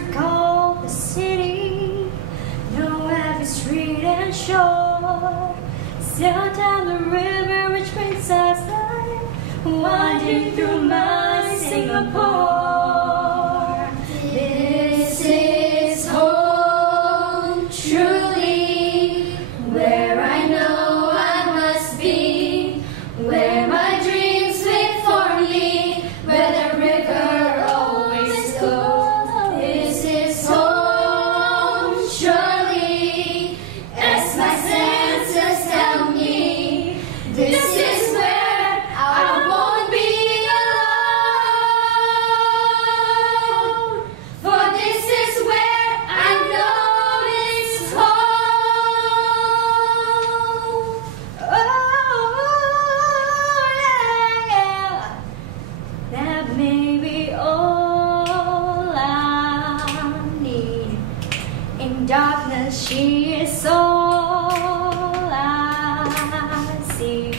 recall the city, no every street and shore. Sail down the river which brings us life, winding through my Singapore. This is home, truly, where I know I must be, where my dreams wait for me, where the river always goes. This is home, surely, as my senses tell me. This is where I won't be alone, for this is where I know it's home. Oh, yeah. That may be all I need. In darkness, she is all I see.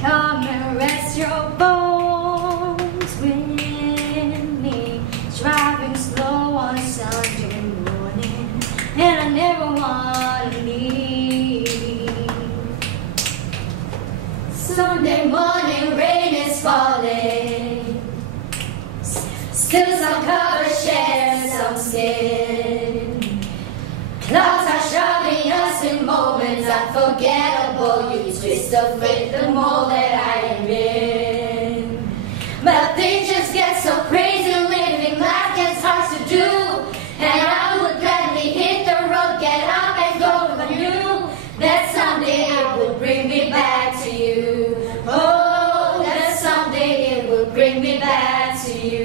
Come and rest your bones with me. Driving slow on Sunday morning, and I never want to leave. Sunday morning, rain is falling. Still some covers share some skin. Clouds are shrouding us in moments unforgettable. You twist of fate, the mold that I am in. But things just get so crazy, living life gets hard to do. And I would gladly hit the road, get up and go, but knew that someday it would bring me back to you. Oh, that someday it will bring me back to you.